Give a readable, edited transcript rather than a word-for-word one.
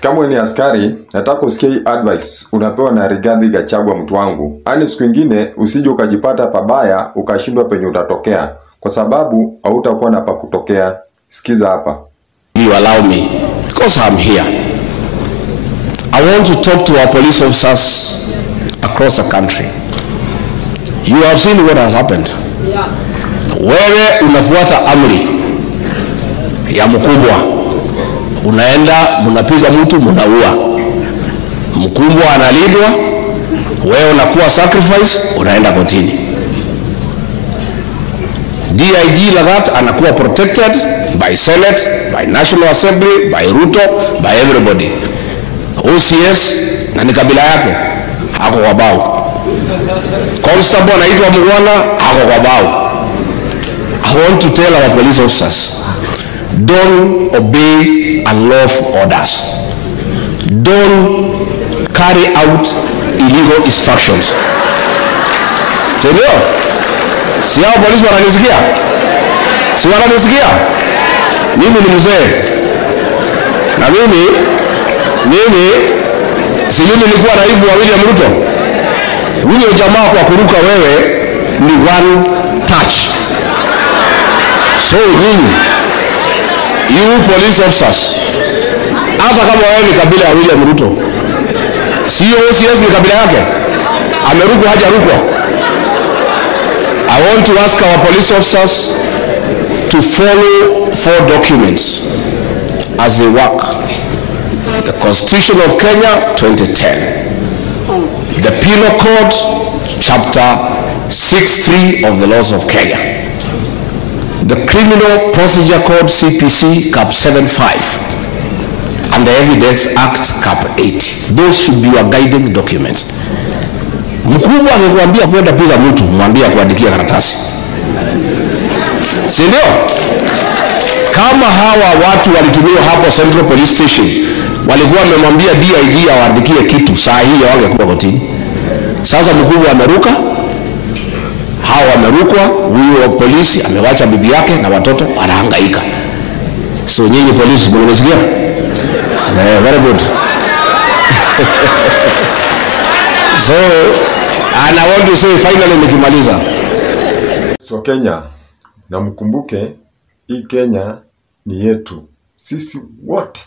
Kama ni askari, nataka usikie hii advice unapewa na Rigathi Gachagua mtu wangu. Ani siku nyingine usije ukajipata pabaya ukashindwa penye utatokea kwa sababu hautakuwa na pa kutokea. Sikiza hapa. You allow me because I'm here. I want to talk to our police officers across the country. You have seen what has happened. Yeah. Wewe unafuata amri ya mkubwa. Unaenda, mnapiga mtu, mnaua. Mkubwa analindwa, wewe unakuwa sacrifice, unaenda kotini. DIG Lagat anakuwa protected by Senate, by National Assembly, by Ruto, by everybody. OCS na ni kabila yake hako kwa bao. Constable anaitwa Mugwana hako kwa bao. I want to tell our police officers, don't obey unlawful orders. Don't carry out illegal instructions. Sindio? Si hao polisi wananisikia? Si wananisikia? Mimi ni mzee. Na mimi si mimi nilikuwa naibu wa William Ruto. Huyo jamaa kwa kuruka wewe ni one touch. So nyinyi, you police officers, hata kama wewe ni kabila ya William Ruto, sio OCS ni kabila yake, amerukwa hajarukwa. I want to ask our police officers to follow 4 documents as they work. The Constitution of Kenya 2010, the Penal Code Chapter 6(3) of the laws of Kenya, the Criminal Procedure Code CPC Cap 7(5), and the Evidence Act Cap 8. Those should be your guiding documents. Mkubwa akikwambia kwenda piga mtu, mwambie kuandikia karatasi. Si ndio? Kama hawa watu walitumiwa hapo Central Police Station, walikuwa wamemwambia DIG awaandikie kitu, saa hii hawangekuwa kotini. Sasa mkubwa ameruka, hawa wamerukwa, huyo wa polisi amewacha bibi yake na watoto wanahangaika. So nyinyi polisi mnasikia? Very good. So, and I want to say finally nikimaliza. So Kenya, na mkumbuke hii Kenya ni yetu sisi wote.